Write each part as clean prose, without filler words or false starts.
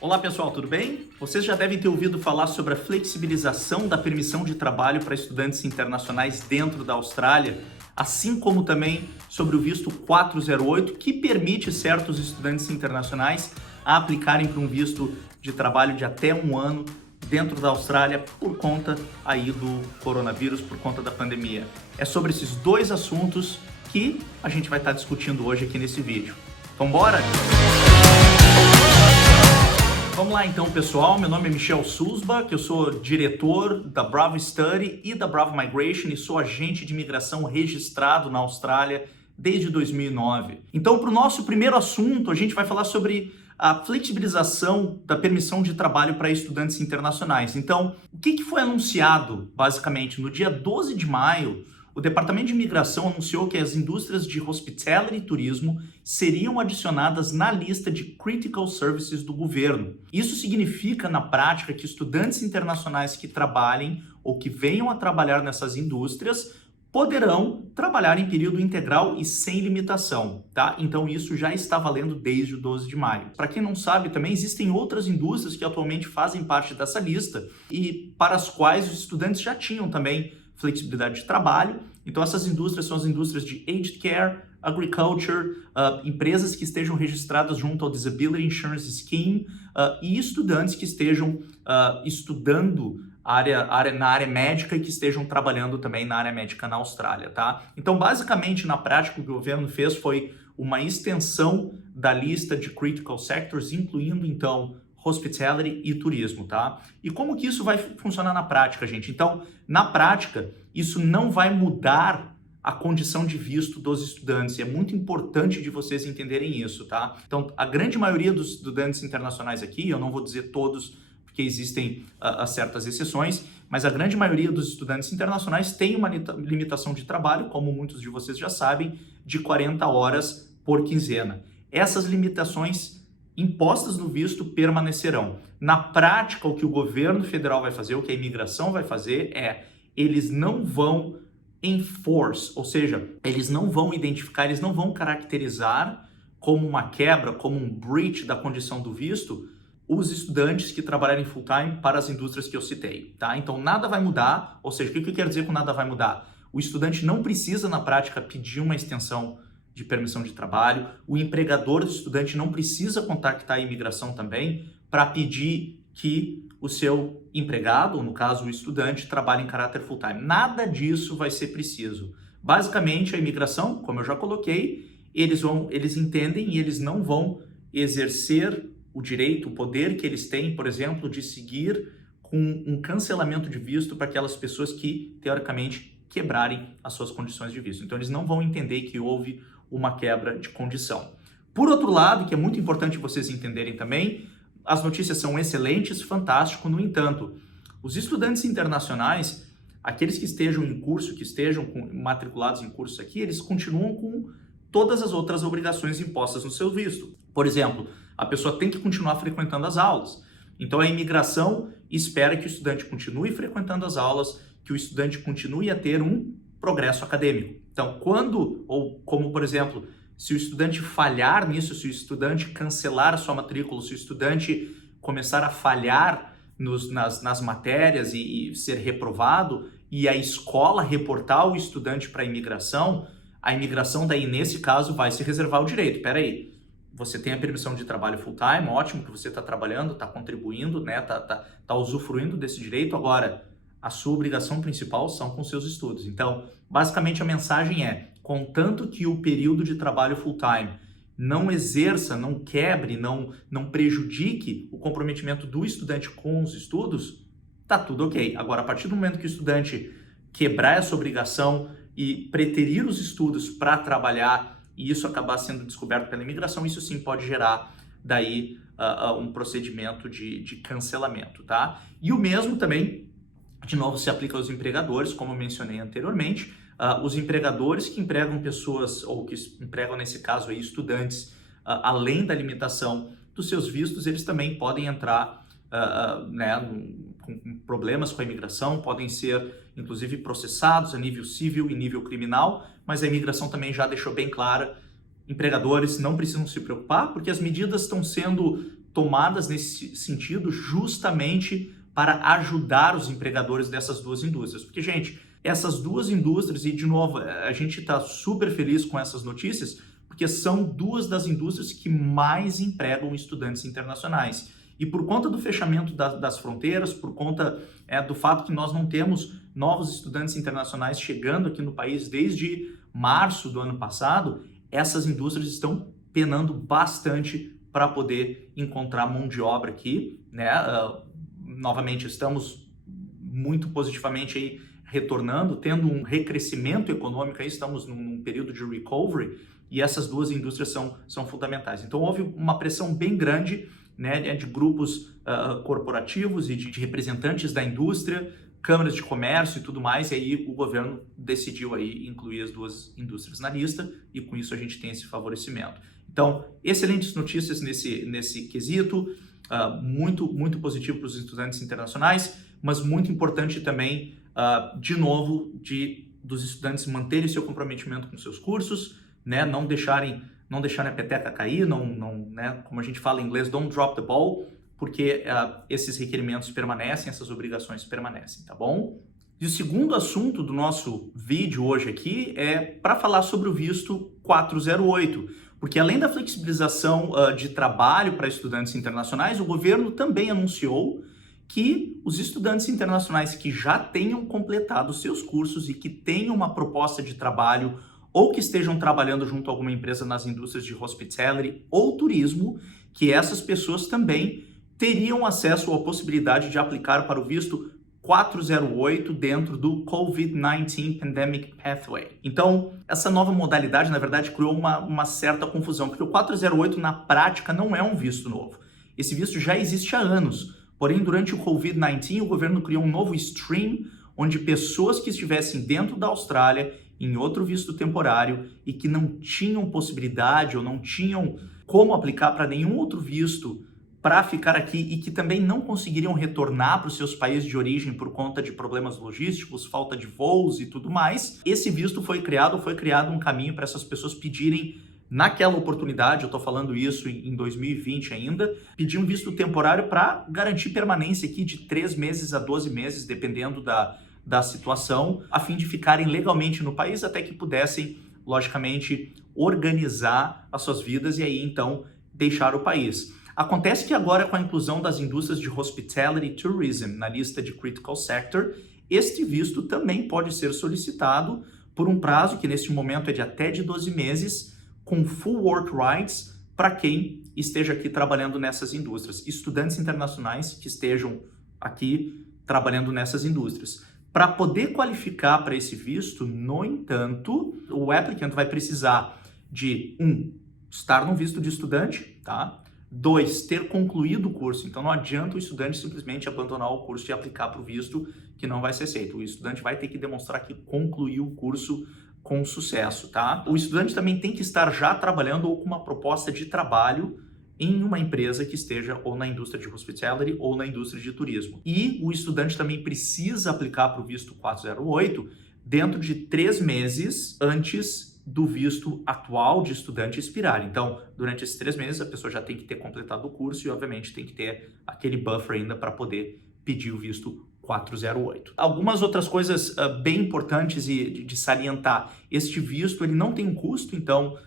Olá pessoal, tudo bem? Vocês já devem ter ouvido falar sobre a flexibilização da permissão de trabalho para estudantes internacionais dentro da Austrália, assim como também sobre o visto 408, que permite certos estudantes internacionais a aplicarem para um visto de trabalho de até um ano dentro da Austrália por conta aí do coronavírus, por conta da pandemia. É sobre esses dois assuntos que a gente vai estar discutindo hoje aqui nesse vídeo. Vamos embora? Vamos lá então, pessoal. Meu nome é Michel Susba, que eu sou diretor da Bravo Study e da Bravo Migration e sou agente de imigração registrado na Austrália desde 2009. Então, para o nosso primeiro assunto, a gente vai falar sobre a flexibilização da permissão de trabalho para estudantes internacionais. Então, o que foi anunciado, basicamente, no dia 12 de maio, o Departamento de Imigração anunciou que as indústrias de hospitality e turismo seriam adicionadas na lista de critical services do governo. Isso significa, na prática, que estudantes internacionais que trabalhem ou que venham a trabalhar nessas indústrias poderão trabalhar em período integral e sem limitação, tá? Então isso já está valendo desde o 12 de maio. Para quem não sabe, também existem outras indústrias que atualmente fazem parte dessa lista e para as quais os estudantes já tinham também flexibilidade de trabalho. Então essas indústrias são as indústrias de aged care, agriculture, empresas que estejam registradas junto ao Disability Insurance Scheme e estudantes que estejam estudando na área médica e que estejam trabalhando também na área médica na Austrália, tá? Então basicamente na prática o que o governo fez foi uma extensão da lista de critical sectors, incluindo então hospitality e turismo, tá? E como que isso vai funcionar na prática, gente? Então, na prática, isso não vai mudar a condição de visto dos estudantes. E é muito importante de vocês entenderem isso, tá? Então, a grande maioria dos estudantes internacionais aqui, eu não vou dizer todos, porque existem certas exceções, mas a grande maioria dos estudantes internacionais tem uma limitação de trabalho, como muitos de vocês já sabem, de 40 horas por quinzena. Essas limitações impostas no visto permanecerão. Na prática, o que o governo federal vai fazer, o que a imigração vai fazer é, eles não vão enforce, ou seja, eles não vão identificar, eles não vão caracterizar como uma quebra, como um breach da condição do visto, os estudantes que trabalharem full-time para as indústrias que eu citei, tá? Então nada vai mudar, ou seja, o que eu quero dizer com nada vai mudar? O estudante não precisa, na prática, pedir uma extensão de permissão de trabalho, o empregador do estudante não precisa contactar a imigração também para pedir que o seu empregado, ou no caso o estudante, trabalhe em caráter full-time. Nada disso vai ser preciso. Basicamente, a imigração, como eu já coloquei, eles entendem e eles não vão exercer o direito, o poder que eles têm, por exemplo, de seguir com um cancelamento de visto para aquelas pessoas que, teoricamente, quebrarem as suas condições de visto. Então, eles não vão entender que houve uma quebra de condição. Por outro lado, que é muito importante vocês entenderem também, as notícias são excelentes, fantástico. No entanto, os estudantes internacionais, aqueles que estejam em curso, que estejam matriculados em cursos aqui, eles continuam com todas as outras obrigações impostas no seu visto. Por exemplo, a pessoa tem que continuar frequentando as aulas. Então a imigração espera que o estudante continue frequentando as aulas, que o estudante continue a ter um progresso acadêmico. Então, como por exemplo, se o estudante falhar nisso, se o estudante cancelar a sua matrícula, se o estudante começar a falhar nas matérias e ser reprovado, e a escola reportar o estudante para a imigração daí, nesse caso, vai se reservar o direito. Peraí, você tem a permissão de trabalho full-time, ótimo que você está trabalhando, está contribuindo, né, tá usufruindo desse direito, agora a sua obrigação principal são com seus estudos. Então, basicamente a mensagem é, contanto que o período de trabalho full-time não exerça, não quebre, não prejudique o comprometimento do estudante com os estudos, tá tudo ok. Agora, a partir do momento que o estudante quebrar essa obrigação e preterir os estudos para trabalhar e isso acabar sendo descoberto pela imigração, isso sim pode gerar daí um procedimento de cancelamento, tá? E o mesmo também, de novo, se aplica aos empregadores, como eu mencionei anteriormente. Os empregadores que empregam pessoas, ou que empregam, nesse caso, aí, estudantes, além da limitação dos seus vistos, eles também podem entrar com problemas com a imigração, podem ser, inclusive, processados a nível civil e nível criminal, mas a imigração também já deixou bem clara, empregadores não precisam se preocupar, porque as medidas estão sendo tomadas nesse sentido justamente para ajudar os empregadores dessas duas indústrias. Porque, gente, essas duas indústrias, e de novo, a gente está super feliz com essas notícias, porque são duas das indústrias que mais empregam estudantes internacionais. E por conta do fechamento das fronteiras, por conta do fato que nós não temos novos estudantes internacionais chegando aqui no país desde março do ano passado, essas indústrias estão penando bastante para poder encontrar mão de obra aqui, né? Novamente, estamos muito positivamente aí retornando, tendo um recrescimento econômico, aí estamos num período de recovery, e essas duas indústrias são fundamentais. Então houve uma pressão bem grande, né, de grupos corporativos e de representantes da indústria, câmaras de comércio e tudo mais, e aí o governo decidiu aí incluir as duas indústrias na lista, e com isso a gente tem esse favorecimento. Então, excelentes notícias nesse quesito, muito positivo para os estudantes internacionais, mas muito importante também, de novo, dos estudantes manterem seu comprometimento com seus cursos, né, não deixarem a peteca cair, né, como a gente fala em inglês, don't drop the ball, porque esses requerimentos permanecem, essas obrigações permanecem, tá bom? E o segundo assunto do nosso vídeo hoje aqui é para falar sobre o visto 408, porque além da flexibilização de trabalho para estudantes internacionais, o governo também anunciou que os estudantes internacionais que já tenham completado seus cursos e que tenham uma proposta de trabalho ou que estejam trabalhando junto a alguma empresa nas indústrias de hospitality ou turismo, que essas pessoas também teriam acesso à possibilidade de aplicar para o visto 408 dentro do COVID-19 Pandemic Pathway. Então, essa nova modalidade, na verdade, criou uma certa confusão, porque o 408, na prática, não é um visto novo. Esse visto já existe há anos, porém, durante o COVID-19, o governo criou um novo stream, onde pessoas que estivessem dentro da Austrália, em outro visto temporário, e que não tinham possibilidade ou não tinham como aplicar para nenhum outro visto para ficar aqui e que também não conseguiriam retornar para os seus países de origem por conta de problemas logísticos, falta de voos e tudo mais, esse visto foi criado um caminho para essas pessoas pedirem, naquela oportunidade, eu estou falando isso em 2020 ainda, pedir um visto temporário para garantir permanência aqui de 3 meses a 12 meses, dependendo da situação, a fim de ficarem legalmente no país até que pudessem, logicamente, organizar as suas vidas e aí, então, deixar o país. Acontece que agora, com a inclusão das indústrias de hospitality e tourism na lista de critical sector, este visto também pode ser solicitado por um prazo que neste momento é de até de 12 meses, com full work rights para quem esteja aqui trabalhando nessas indústrias, estudantes internacionais que estejam aqui trabalhando nessas indústrias. Para poder qualificar para esse visto, no entanto, o applicant vai precisar de, estar no visto de estudante, tá? 2, ter concluído o curso. Então não adianta o estudante simplesmente abandonar o curso e aplicar para o visto, que não vai ser aceito. O estudante vai ter que demonstrar que concluiu o curso com sucesso, tá? O estudante também tem que estar já trabalhando ou com uma proposta de trabalho em uma empresa que esteja ou na indústria de hospitality ou na indústria de turismo. E o estudante também precisa aplicar para o visto 408 dentro de 3 meses antes do visto atual de estudante expirar. Então, durante esses 3 meses, a pessoa já tem que ter completado o curso e, obviamente, tem que ter aquele buffer ainda para poder pedir o visto 408. Algumas outras coisas bem importantes de salientar. Este visto ele não tem custo, então,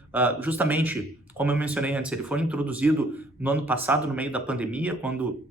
justamente, como eu mencionei antes, ele foi introduzido no ano passado, no meio da pandemia, quando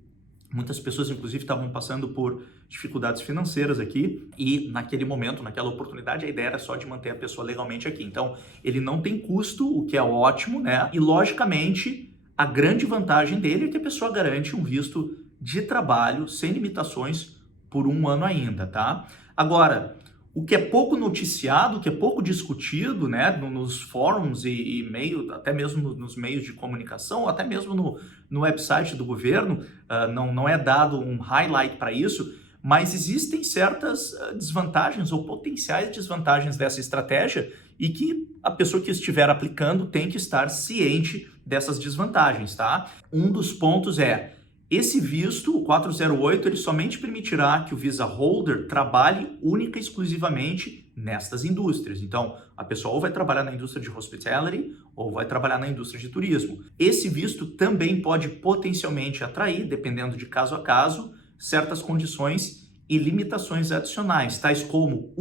muitas pessoas, inclusive, estavam passando por dificuldades financeiras aqui e naquele momento, naquela oportunidade, a ideia era só de manter a pessoa legalmente aqui. Então, ele não tem custo, o que é ótimo, né? E, logicamente, a grande vantagem dele é que a pessoa garante um visto de trabalho sem limitações por 1 ano ainda, tá? Agora, o que é pouco noticiado, o que é pouco discutido, né, nos fóruns e meio, até mesmo nos meios de comunicação, ou até mesmo no website do governo, não é dado um highlight para isso, mas existem certas desvantagens ou potenciais desvantagens dessa estratégia e que a pessoa que estiver aplicando tem que estar ciente dessas desvantagens, tá? Um dos pontos é Esse visto, o 408, ele somente permitirá que o visa holder trabalhe única e exclusivamente nestas indústrias. Então, a pessoa ou vai trabalhar na indústria de hospitality ou vai trabalhar na indústria de turismo. Esse visto também pode potencialmente atrair, dependendo de caso a caso, certas condições e limitações adicionais, tais como,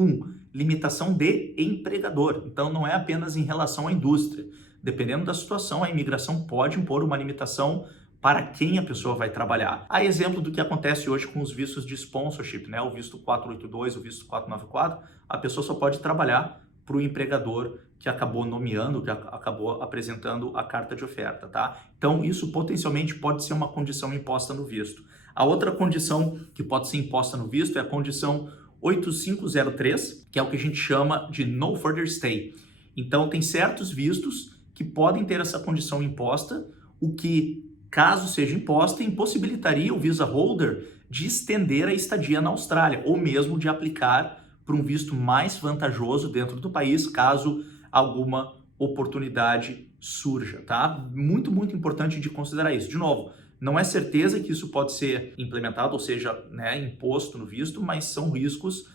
limitação de empregador. Então, não é apenas em relação à indústria. Dependendo da situação, a imigração pode impor uma limitação para quem a pessoa vai trabalhar. Há exemplo do que acontece hoje com os vistos de sponsorship, né? O visto 482, o visto 494, a pessoa só pode trabalhar para o empregador que acabou nomeando, que acabou apresentando a carta de oferta, tá? Então, isso potencialmente pode ser uma condição imposta no visto. A outra condição que pode ser imposta no visto é a condição 8503, que é o que a gente chama de no further stay. Então, tem certos vistos que podem ter essa condição imposta, o que, caso seja imposta, impossibilitaria o visa holder de estender a estadia na Austrália, ou mesmo de aplicar para um visto mais vantajoso dentro do país, caso alguma oportunidade surja, tá? Muito, muito importante de considerar isso. De novo, não é certeza que isso pode ser implementado, ou seja, né, imposto no visto, mas são riscos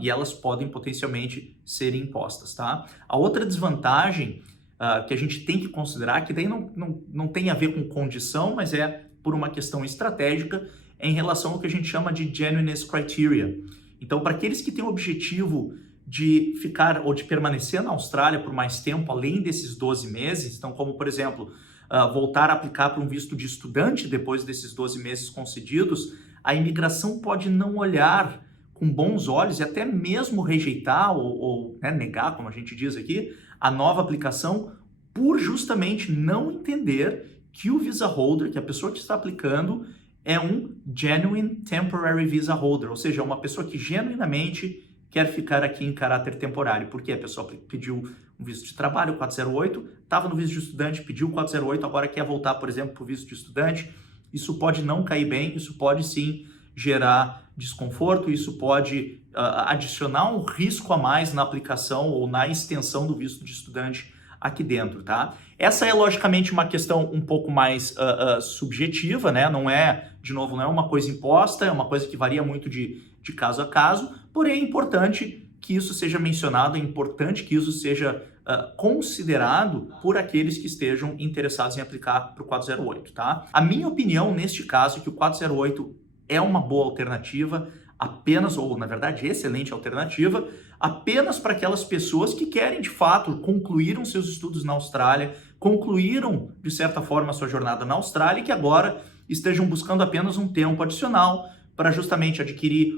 e elas podem potencialmente ser impostas, tá? A outra desvantagem que a gente tem que considerar, que daí não tem a ver com condição, mas é por uma questão estratégica, em relação ao que a gente chama de genuineness criteria. Então, para aqueles que têm o objetivo de ficar ou de permanecer na Austrália por mais tempo, além desses 12 meses, então como, por exemplo, voltar a aplicar para um visto de estudante depois desses 12 meses concedidos, a imigração pode não olhar com bons olhos e até mesmo rejeitar ou né, negar, como a gente diz aqui, a nova aplicação por justamente não entender que o visa holder, que a pessoa que está aplicando, é um genuine temporary visa holder, ou seja, uma pessoa que genuinamente quer ficar aqui em caráter temporário, porque a pessoa pediu um visto de trabalho, 408, estava no visto de estudante, pediu 408, agora quer voltar, por exemplo, para o visto de estudante. Isso pode não cair bem, isso pode sim gerar desconforto, isso pode adicionar um risco a mais na aplicação ou na extensão do visto de estudante aqui dentro, tá? Essa é logicamente uma questão um pouco mais subjetiva, né? Não é, de novo, não é uma coisa imposta, é uma coisa que varia muito de caso a caso, porém é importante que isso seja mencionado, é importante que isso seja considerado por aqueles que estejam interessados em aplicar para o 408, tá? A minha opinião neste caso é que o 408 é uma boa alternativa, apenas, ou na verdade excelente alternativa, apenas para aquelas pessoas que querem de fato concluíram seus estudos na Austrália, concluíram de certa forma a sua jornada na Austrália e que agora estejam buscando apenas um tempo adicional para justamente adquirir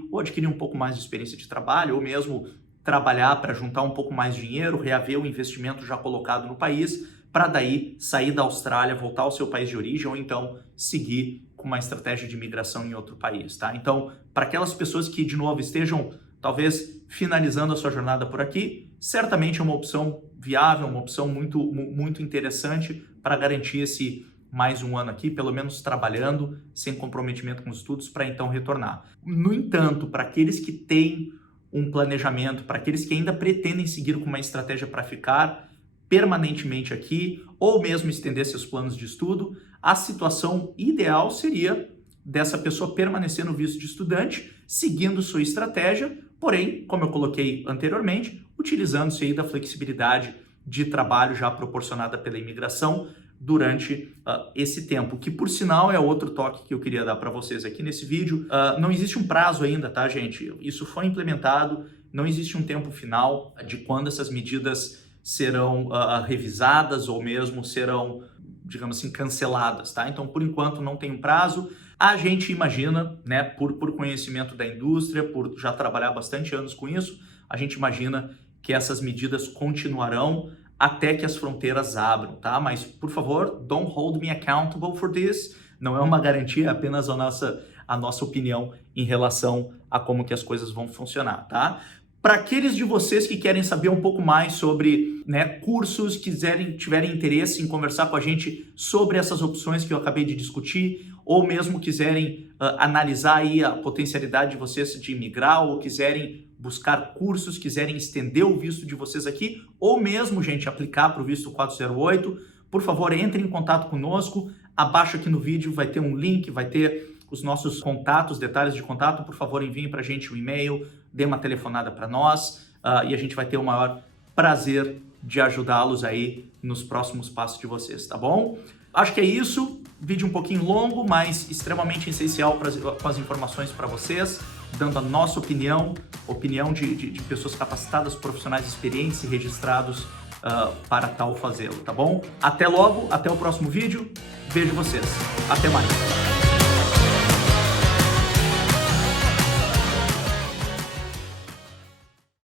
um pouco mais de experiência de trabalho ou mesmo trabalhar para juntar um pouco mais de dinheiro, reaver o investimento já colocado no país, para daí sair da Austrália, voltar ao seu país de origem ou então seguir com uma estratégia de imigração em outro país, tá? Então, para aquelas pessoas que, de novo, estejam talvez finalizando a sua jornada por aqui, certamente é uma opção viável, uma opção muito, muito interessante para garantir esse mais um ano aqui, pelo menos trabalhando, sem comprometimento com os estudos, para então retornar. No entanto, para aqueles que têm um planejamento, para aqueles que ainda pretendem seguir com uma estratégia para ficar permanentemente aqui, ou mesmo estender seus planos de estudo, a situação ideal seria dessa pessoa permanecer no visto de estudante, seguindo sua estratégia, porém, como eu coloquei anteriormente, utilizando-se aí da flexibilidade de trabalho já proporcionada pela imigração durante esse tempo, que por sinal é outro toque que eu queria dar para vocês aqui nesse vídeo. Não existe um prazo ainda, tá, gente? Isso foi implementado, não existe um tempo final de quando essas medidas serão revisadas ou mesmo serão, digamos assim, canceladas, tá? Então, por enquanto, não tem um prazo. A gente imagina, né, por conhecimento da indústria, por já trabalhar bastante anos com isso, a gente imagina que essas medidas continuarão até que as fronteiras abram, tá? Mas, por favor, don't hold me accountable for this. Não é uma garantia, é apenas a nossa opinião em relação a como que as coisas vão funcionar, tá? Para aqueles de vocês que querem saber um pouco mais sobre, né, cursos, tiverem interesse em conversar com a gente sobre essas opções que eu acabei de discutir, ou mesmo quiserem analisar aí a potencialidade de vocês de imigrar, ou quiserem buscar cursos, quiserem estender o visto de vocês aqui, ou mesmo, gente, aplicar para o visto 408, por favor, entre em contato conosco. Abaixo aqui no vídeo vai ter um link, vai ter os nossos contatos, detalhes de contato. Por favor, enviem para a gente um e-mail, dê uma telefonada para nós e a gente vai ter o maior prazer de ajudá-los aí nos próximos passos de vocês, tá bom? Acho que é isso. Vídeo um pouquinho longo, mas extremamente essencial com as informações para vocês, dando a nossa opinião de pessoas capacitadas, profissionais experientes e registrados para tal fazê-lo, tá bom? Até logo, até o próximo vídeo. Vejo vocês. Até mais.